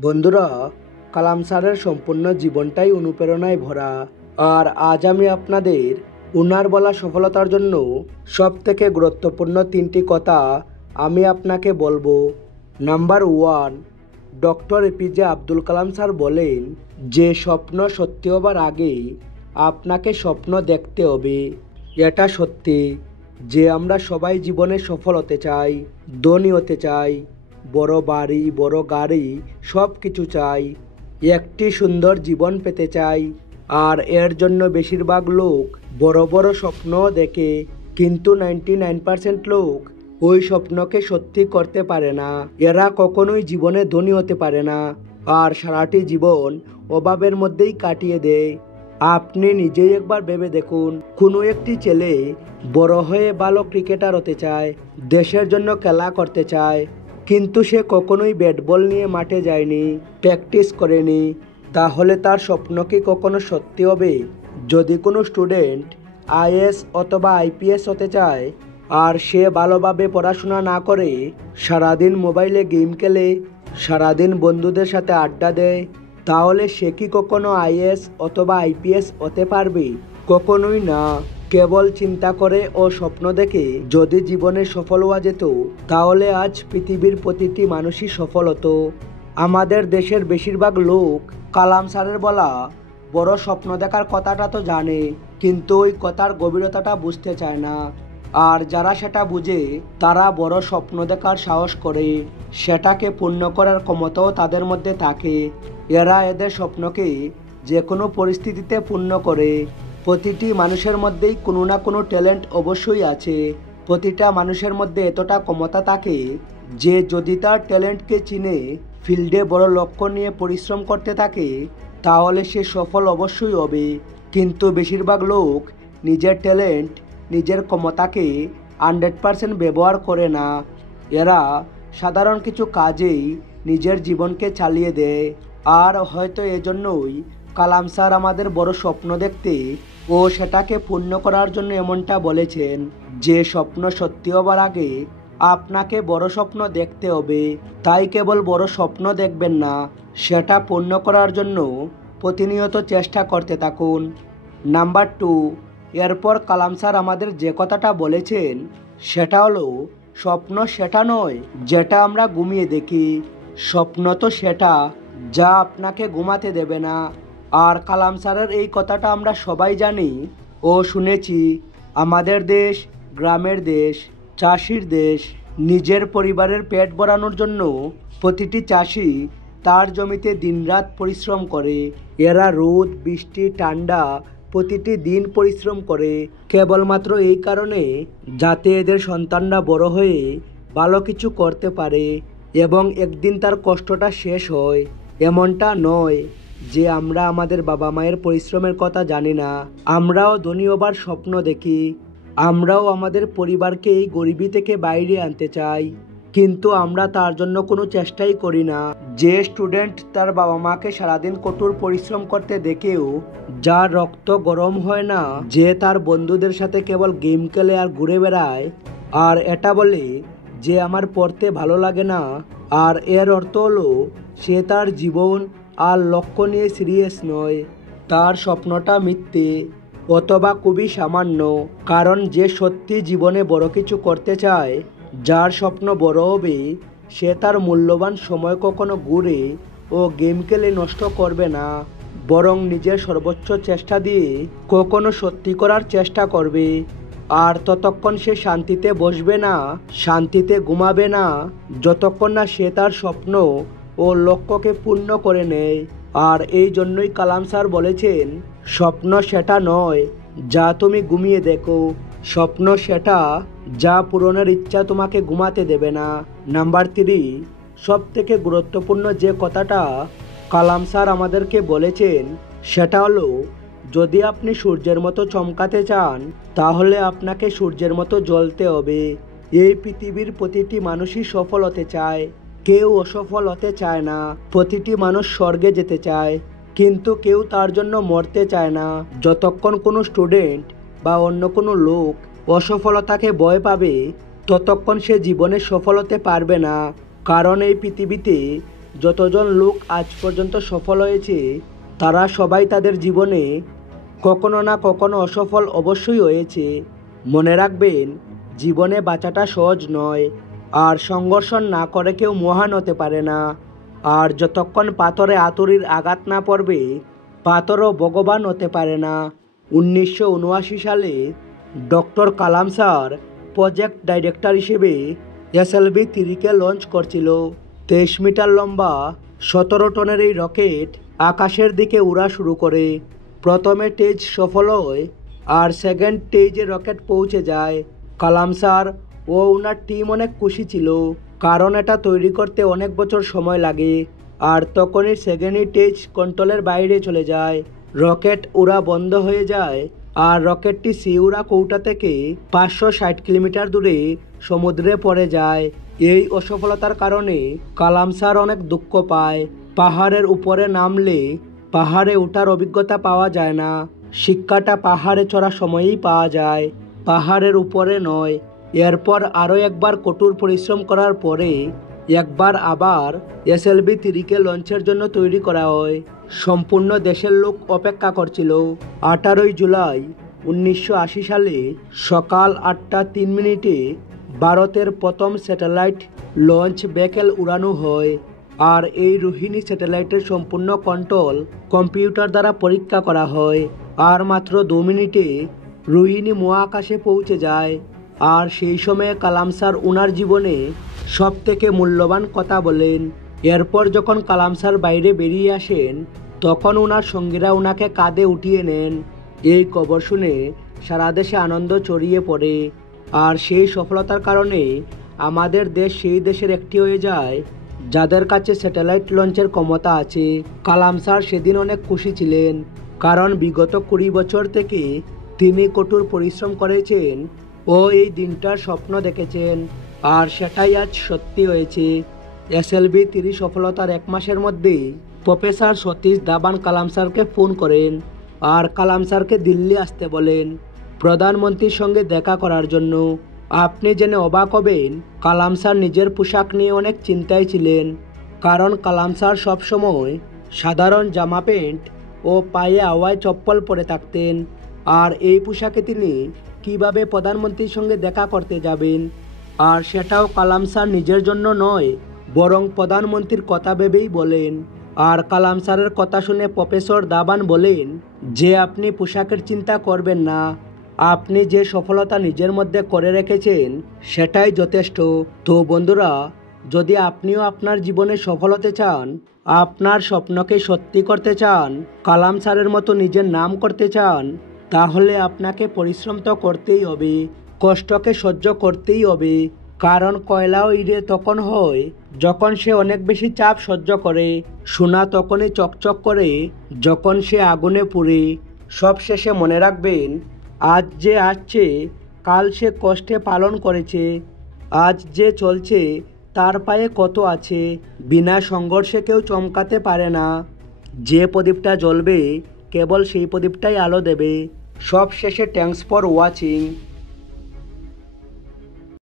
বন্ধুরা, কালাম স্যারের সম্পূর্ণ জীবনটাই অনুপ্রেরণায় ভরা। আর আজ আমি আপনাদের উনার বলা সফলতার জন্য সবথেকে গুরুত্বপূর্ণ তিনটি কথা আমি আপনাকে বলবো। Number 1, doctor APJ Abdul Kalam sir বলেন যে স্বপ্ন সত্যি হবার আগে আপনাকে স্বপ্ন দেখতে হবে। এটা সত্যি যে আমরা সবাই জীবনে সফল হতে চাই, ধনী হতে চাই, বড় বাড়ি, বড় গাড়ি, সব কিছু চাই, একটি সুন্দর জীবন পেতে চাই। আর এর জন্য বেশিরভাগ লোক বড় বড় স্বপ্ন দেখে, কিন্তু 99% লোক ওই স্বপ্নকে সত্যি করতে পারে না। এরা কখনোই জীবনে ধনী হতে পারে না আর সারাটি জীবন অভাবের মধ্যেই কাটিয়ে দেয়। আপনি নিজেই একবার ভেবে দেখুন, কোনো একটি ছেলে বড় হয়ে ভালো ক্রিকেটার হতে চায়, দেশের জন্য খেলা করতে চায়, কিন্তু সে কখনোই ব্যাট বল নিয়ে মাঠে যায়নি, প্র্যাকটিস করেনি। তাহলে তার স্বপ্ন কি কখনো সত্যি হবে? যদি কোনো স্টুডেন্ট আইএএস অথবা আইপিএস হতে চায় আর সে ভালোভাবে পড়াশোনা না করে সারাদিন মোবাইলে গেম খেলে, সারাদিন বন্ধুদের সাথে আড্ডা দেয়, তাহলে সে কি কখনো আইএএস অথবা আইপিএস হতে পারবে? কখনোই না। কেবল চিন্তা করে ও স্বপ্ন দেখে যদি জীবনে সফল হওয়া যেত, তাহলে আজ পৃথিবীর প্রতিটি মানুষই সফল হতো। আমাদের দেশের বেশিরভাগ লোক কালাম স্যারের বলা বড় স্বপ্ন দেখার কথাটা তো জানে, কিন্তু ওই কথার গভীরতাটা বুঝতে চায় না। আর যারা সেটা বুঝে তারা বড় স্বপ্ন দেখার সাহস করে, সেটাকে পূর্ণ করার ক্ষমতাও তাদের মধ্যে থাকে। এরা এদের স্বপ্নকে যে কোনো পরিস্থিতিতে পূর্ণ করে। প্রতিটি মানুষের মধ্যেই কোনো না কোনো ট্যালেন্ট অবশ্যই আছে। প্রতিটা মানুষের মধ্যে এতটা ক্ষমতা থাকে যে যদি তার ট্যালেন্টকে চিনে ফিল্ডে বড় লক্ষ্য নিয়ে পরিশ্রম করতে থাকে, তাহলে সে সফল অবশ্যই হবে। কিন্তু বেশিরভাগ লোক নিজের ট্যালেন্ট, নিজের ক্ষমতাকে 100% ব্যবহার করে না। এরা সাধারণ কিছু কাজেই নিজের জীবনকে চালিয়ে দেয়। আর হয়তো এজন্যই কালাম স্যার আমাদের বড় স্বপ্ন দেখতে ও সেটাকে পূর্ণ করার জন্য এমনটা বলেছেন যে স্বপ্ন সত্যি হবার আগে আপনাকে বড় স্বপ্ন দেখতে হবে। তাই কেবল বড় স্বপ্ন দেখবেন না, সেটা পূর্ণ করার জন্য প্রতিনিয়ত চেষ্টা করতে থাকুন। নাম্বার 2, এরপর কালাম স্যার আমাদের যে কথাটা বলেছেন সেটা হলো, স্বপ্ন সেটা নয় যেটা আমরা ঘুমিয়ে দেখি, স্বপ্ন তো সেটা যা আপনাকে ঘুমাতে দেবে না। আর কালাম স্যারের এই কথাটা আমরা সবাই জানি ও শুনেছি। আমাদের দেশ গ্রামের দেশ, চাষির দেশ। নিজের পরিবারের পেট ভরানোর জন্য প্রতিটি চাষি তার জমিতে দিনরাত পরিশ্রম করে। এরা রোদ, বৃষ্টি, ঠান্ডা প্রতিটি দিন পরিশ্রম করে কেবলমাত্র এই কারণে যাতে এদের সন্তানরা বড় হয়ে ভালো কিছু করতে পারে এবং একদিন তার কষ্টটা শেষ হয়। এমনটা নয় যে আমরা আমাদের বাবা মায়ের পরিশ্রমের কথা জানি না। আমরাও ধনী হবার স্বপ্ন দেখি, আমরাও আমাদের পরিবারকে এই গরিবি থেকে বাইরে আনতে চাই, কিন্তু আমরা তার জন্য কোনো চেষ্টাই করি না। যে স্টুডেন্ট তার বাবা মাকে সারাদিন কঠোর পরিশ্রম করতে দেখেও যার রক্ত গরম হয় না, যে তার বন্ধুদের সাথে কেবল গেম খেলে আর ঘুরে বেড়ায় আর এটা বলে যে আমার পড়তে ভালো লাগে না, আর এর অর্থ হলো সে তার জীবন আর লক্ষ্য নিয়ে সিরিয়াস নয়, তার স্বপ্নটা মিথ্যে অথবা খুবই সামান্য। কারণ যে সত্যি জীবনে বড় কিছু করতে চায়, যার স্বপ্ন বড় হবে, সে তার মূল্যবান সময় কখনো ঘুরে ও গেম খেলে নষ্ট করবে না, বরং নিজের সর্বোচ্চ চেষ্টা দিয়ে কখনো সত্যি করার চেষ্টা করবে। আর ততক্ষণ সে শান্তিতে বসবে না, শান্তিতে ঘুমাবে না, যতক্ষণ না সে তার স্বপ্ন ও লক্ষ্যকে পূর্ণ করে নেয়। আর এই জন্যই কালাম স্যার বলেছেন, স্বপ্ন সেটা নয় যা তুমি ঘুমিয়ে দেখো, স্বপ্ন সেটা যা পূরণের ইচ্ছা তোমাকে ঘুমাতে দেবে না। নাম্বার 3, সব থেকে গুরুত্বপূর্ণ যে কথাটা কালাম স্যার আমাদেরকে বলেছেন সেটা হলো, যদি আপনি সূর্যের মতো চমকাতে চান, তাহলে আপনাকে সূর্যের মতো জ্বলতে হবে। এই পৃথিবীর প্রতিটি মানুষই সফল হতে চায়, কেউ অসফল হতে চায় না। প্রতিটি মানুষ স্বর্গে যেতে চায়, কিন্তু কেউ তার জন্য মরতে চায় না। যতক্ষণ কোনো স্টুডেন্ট বা অন্য কোনো লোক অসফলতাকে ভয় পাবে, ততক্ষণ সে জীবনে সফল হতে পারবে না। কারণ এই পৃথিবীতে যতজন লোক আজ পর্যন্ত সফল হয়েছে তারা সবাই তাদের জীবনে কখনো না কখনো অসফল অবশ্যই হয়েছে। মনে রাখবেন, জীবনে বাঁচাটা সহজ নয়, আর সংঘর্ষ না করে কেউ মহান হতে পারে না। আর যতক্ষণ পাথরে হাতুড়ির আঘাত না পড়বে পাথরও ভগবান হতে পারে না। 1979 সালে ডক্টর কালাম স্যার প্রজেক্ট ডাইরেক্টর হিসেবে SLV-3কে লঞ্চ করছিল। 23 মিটার লম্বা 17 টনের এই রকেট আকাশের দিকে উড়া শুরু করে। প্রথমে স্টেজ সফল হয় আর সেকেন্ড স্টেজে রকেট পৌঁছে যায়। কালাম স্যার ও ওনার টিম অনেক খুশি ছিল, কারণ এটা তৈরি করতে অনেক বছর সময় লাগে। আর তখনই সেকেন্ড স্টেজ কন্ট্রোলের বাইরে চলে যায়, রকেট উড়া বন্ধ হয়ে যায় আর রকেটটি সিউড়া কৌটা থেকে 560 কিলোমিটার দূরে সমুদ্রে পড়ে যায়। এই অসফলতার কারণে কালাম স্যার অনেক দুঃখ পায়। পাহাড়ের উপরে নামলে পাহাড়ে ওঠার অভিজ্ঞতা পাওয়া যায় না, শিক্ষাটা পাহাড়ে চড়ার সময়ই পাওয়া যায়, পাহাড়ের উপরে নয়। এরপর আরও একবার কঠোর পরিশ্রম করার পরে একবার আবার SLV-3কে লঞ্চের জন্য তৈরি করা হয়। সম্পূর্ণ দেশের লোক অপেক্ষা করছিল। 18 জুলাই 1980 সালে সকাল 8:03 ভারতের প্রথম স্যাটেলাইট লঞ্চ ভেহিকল উড়ানো হয়। আর এই রোহিণী স্যাটেলাইটের সম্পূর্ণ কন্ট্রোল কম্পিউটার দ্বারা পরীক্ষা করা হয়। আর মাত্র 2 মিনিটে রোহিণী মহাকাশে পৌঁছে যায়। আর সেই সময়ে কালাম স্যার ওনার জীবনে সব থেকে মূল্যবান কথা বলেন। এরপর যখন কালাম স্যার বাইরে বেরিয়ে আসেন তখন ওনার সঙ্গীরা ওনাকে কাঁধে উঠিয়ে নেন। এই খবর শুনে সারা দেশে আনন্দ ছড়িয়ে পড়ে। আর সেই সফলতার কারণে আমাদের দেশ সেই দেশের একটি হয়ে যায় যাদের কাছে স্যাটেলাইট লঞ্চের ক্ষমতা আছে। কালাম স্যার সেদিন অনেক খুশি ছিলেন, কারণ বিগত 20 বছর থেকে তিনি কঠোর পরিশ্রম করেছেন ও এই দিনটার স্বপ্ন দেখেছেন, আর সেটাই আজ সত্যি হয়েছে। SLV-3 সফলতার 1 মাসের মধ্যেই প্রফেসর সতীশ ধাওয়ান কালাম স্যারকে ফোন করেন আর কালাম স্যারকে দিল্লি আসতে বলেন প্রধানমন্ত্রীর সঙ্গে দেখা করার জন্য। আপনি জেনে অবাক হবেন, কালাম স্যার নিজের পোশাক নিয়ে অনেক চিন্তায় ছিলেন, কারণ কালাম স্যার সবসময় সাধারণ জামা প্যান্ট ও পায়ে হাওয়ায় চপ্পল পরে থাকতেন। আর এই পোশাকে তিনি কিভাবে প্রধানমন্ত্রীর সঙ্গে দেখা করতে যাবেন, আর সেটাও কালাম স্যার নিজের জন্য নয় বরং প্রধানমন্ত্রীর কথা ভেবেই বলেন। আর কালাম স্যারের কথা শুনে প্রফেসর ধাওয়ান বলেন যে আপনি পোশাকের চিন্তা করবেন না, আপনি যে সফলতা নিজের মধ্যে করে রেখেছেন সেটাই যথেষ্ট। তো বন্ধুরা, যদি আপনিও আপনার জীবনে সফল হতে চান, আপনার স্বপ্নকে সত্যি করতে চান, কালাম স্যারের মতো নিজের নাম করতে চান, তাহলে আপনাকে পরিশ্রম তো করতেই হবে, কষ্টকে সহ্য করতেই হবে। কারণ কয়লাও ইরে তখন হয় যখন সে অনেক বেশি চাপ সহ্য করে, সোনা তখনই চকচক করে যখন সে আগুনে পুড়ে। সব শেষে মনে রাখবেন, আজ যে আসছে কাল সে কষ্টে পালন করেছে, আজ যে চলছে তার পায়ে কত আছে। বিনা সংঘর্ষে কেউ চমকাতে পারে না, যে প্রদীপটা জ্বলবে কেবল সেই প্রদীপটাই আলো দেবে। সব শেষে থ্যাঙ্কস ফর ওয়াচিং।